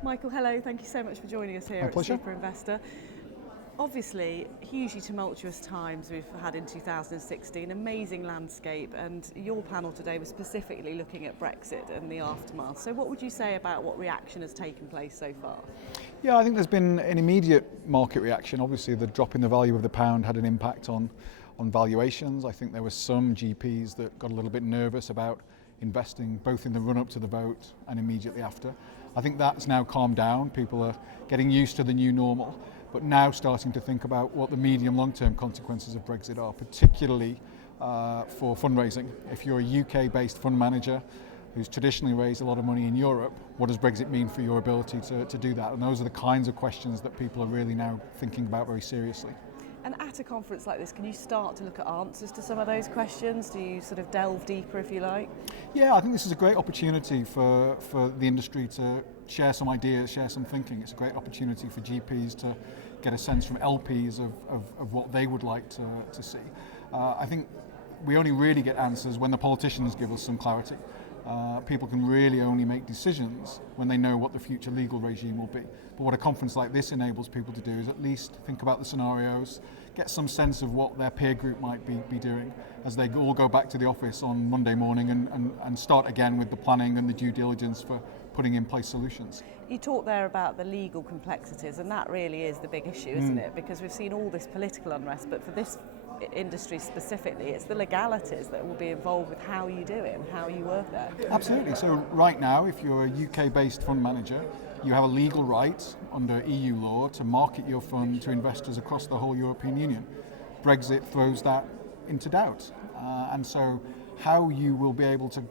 Michael, hello. Thank you so much for joining us here My at pleasure. Super Investor. Obviously, hugely tumultuous times we've had in 2016, amazing landscape, and your panel today was specifically looking at Brexit and the aftermath. So what would you say about what reaction has taken place so far? Yeah, I think there's been an immediate market reaction. Obviously, the drop in the value of the pound had an impact on valuations. I think there were some GPs that got a little bit nervous about investing both in the run-up to the vote and immediately after. I think that's now calmed down. People are getting used to the new normal, but now starting to think about what the medium long-term consequences of Brexit are, particularly for fundraising. If you're a UK-based fund manager who's traditionally raised a lot of money in Europe, what does Brexit mean for your ability to do that? And those are the kinds of questions that people are really now thinking about very seriously. And at a conference like this, can you start to look at answers to some of those questions? Do you sort of delve deeper, if you like? Yeah, I think this is a great opportunity for the industry to share some ideas, share some thinking. It's a great opportunity for GPs to get a sense from LPs of what they would like to see. I think we only really get answers when the politicians give us some clarity. People can really only make decisions when they know what the future legal regime will be. But what a conference like this enables people to do is at least think about the scenarios, get some sense of what their peer group might be doing as they all go back to the office on Monday morning and start again with the planning and the due diligence for putting in place solutions. You talked there about the legal complexities, and that really is the big issue, isn't it? Because we've seen all this political unrest, but for this industry specifically, it's the legalities that will be involved with how you do it and how you work there. Absolutely. So right now, if you're a UK-based fund manager, you have a legal right under EU law to market your fund to investors across the whole European Union. Brexit throws that into doubt. And so how you will be able to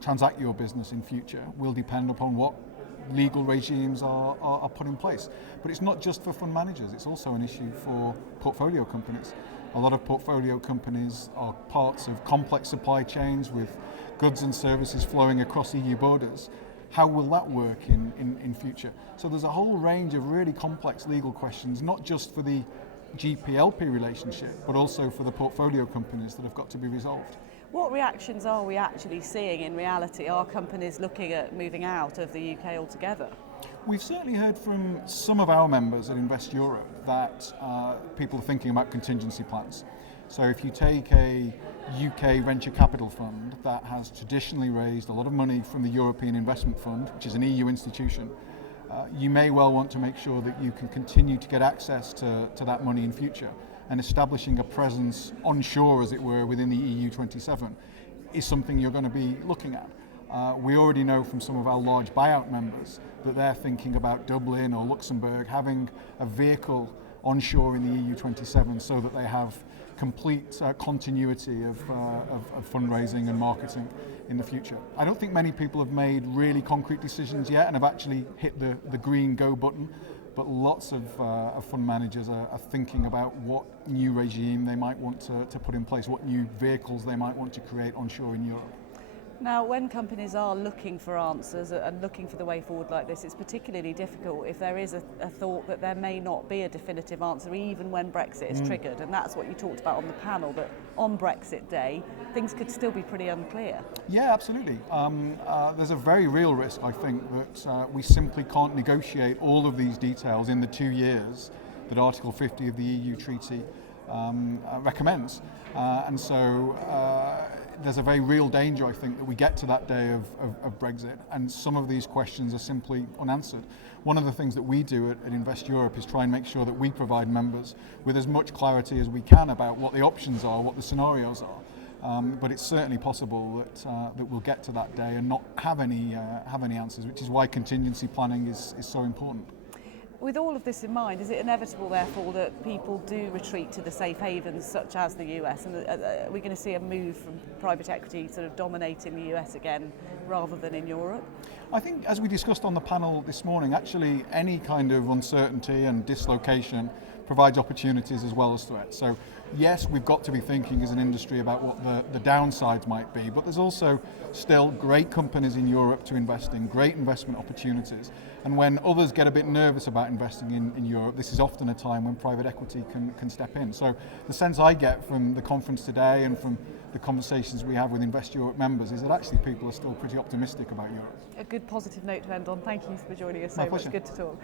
transact your business in future will depend upon what legal regimes are put in place. But it's not just for fund managers, it's also an issue for portfolio companies. A lot of portfolio companies are parts of complex supply chains with goods and services flowing across EU borders. How will that work in future? So there's a whole range of really complex legal questions, not just for the GP-LP relationship, but also for the portfolio companies that have got to be resolved. What reactions are we actually seeing in reality? Are companies looking at moving out of the UK altogether? We've certainly heard from some of our members at Invest Europe that people are thinking about contingency plans. So if you take a UK venture capital fund that has traditionally raised a lot of money from the European Investment Fund, which is an EU institution, you may well want to make sure that you can continue to get access to that money in future, and establishing a presence onshore, as it were, within the EU 27 is something you're going to be looking at. We already know from some of our large buyout members that they're thinking about Dublin or Luxembourg having a vehicle onshore in the EU 27 so that they have complete continuity of fundraising and marketing in the future. I don't think many people have made really concrete decisions yet and have actually hit the green go button, but lots of fund managers are thinking about what new regime they might want to put in place, what new vehicles they might want to create onshore in Europe. Now, when companies are looking for answers and looking for the way forward like this, it's particularly difficult if there is a thought that there may not be a definitive answer even when Brexit is triggered. And that's what you talked about on the panel, that on Brexit day, things could still be pretty unclear. Yeah, absolutely. There's a very real risk, I think, that we simply can't negotiate all of these details in the 2 years that Article 50 of the EU Treaty recommends. And so there's a very real danger, I think, that we get to that day of Brexit and some of these questions are simply unanswered. One of the things that we do at Invest Europe is try and make sure that we provide members with as much clarity as we can about what the options are, what the scenarios are. But it's certainly possible that we'll get to that day and not have any answers, which is why contingency planning is so important. With all of this in mind, is it inevitable, therefore, that people do retreat to the safe havens such as the US? And are we going to see a move from private equity sort of dominating the US again rather than in Europe? I think, as we discussed on the panel this morning, actually any kind of uncertainty and dislocation provides opportunities as well as threats. So yes, we've got to be thinking as an industry about what the downsides might be, but there's also still great companies in Europe to invest in, great investment opportunities. And when others get a bit nervous about investing in Europe, this is often a time when private equity can step in. So the sense I get from the conference today and from the conversations we have with Invest Europe members is that actually people are still pretty optimistic about Europe. A good positive note to end on. Thank you for joining us so much. Good to talk.